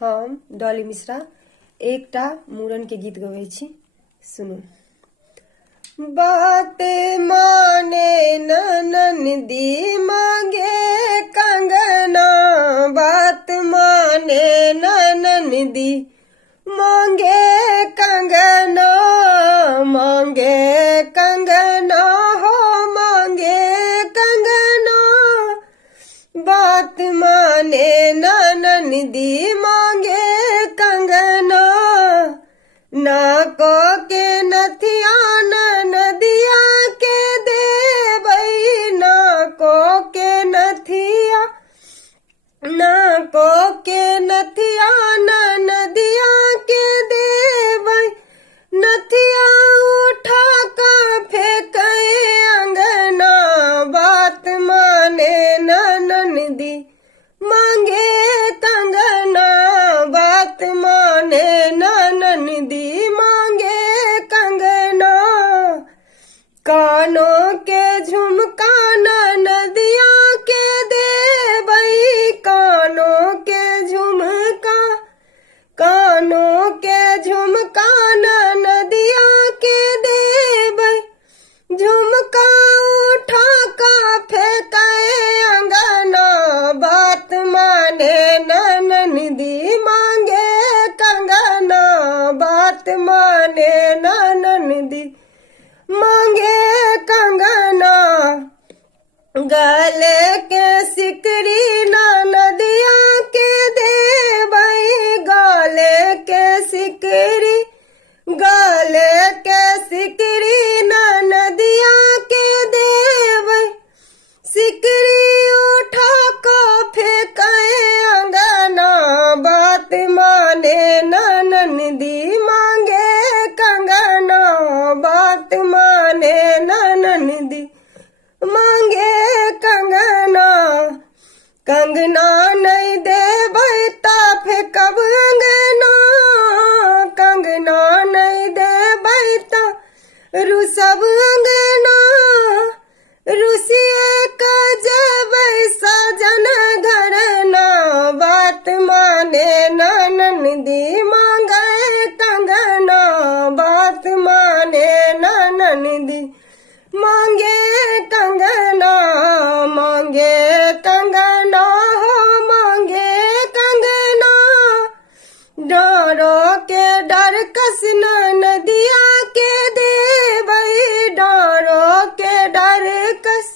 हम डॉली मिश्रा एकटा मूड़न के गीत गबै छी। सुनू। बाते माने ननदी मांगे कंगना, बात माने ननदी मांगे कंगना, मांगे कंगना हो मांगे कंगना, बात माने ननदी मांगे कंगना, ना को के नथिया नदिया के देवई, ना को के नथिया, ना को के नथिया नदिया के देवई, नथिया उठा का फेंके अंगना, बात माने ननदी मांगे कंगना, बात माने ननदी मांगे कंगना, कानों के झुमका नदिया के देवई, कानों के झुमका, कानों के झुमका नदिया के देवई, झुमका उठा का फेंके अंगना, बात माने ननदी मांगे कंगना, बात माने ननदी मांगे कंगना, गले के सिकरी नदिया के देवई, गले के सिकरी, गले के सिकरी नदिया के देवई, सिकरी उठा को फेंके अंगना, बात माने ननदी मांगे कंगना, बात माने ननदी मांगे कंगना, कंगना नहीं देवई ता फेंकब अंगना, कंगना नहीं देवई ता रुसब अंगना, रुसिए का जेबै सजन घरना, बात माने ननदी मांगे कंगना, बात माने ननदी मांगे कंगना, मांगे कंगना हो मांगे कंगना, डरो के डर कस नदिया के देवई, डरो के डर कस,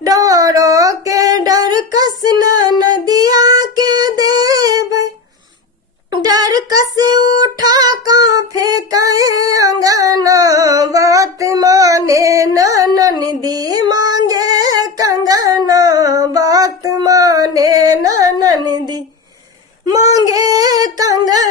डरो के डर कस नदिया के देवई, डर कस उठा का फेंके अंगना, बात माने ननदी मांगे कंगना, बात माने ननदी मांगे कंगना।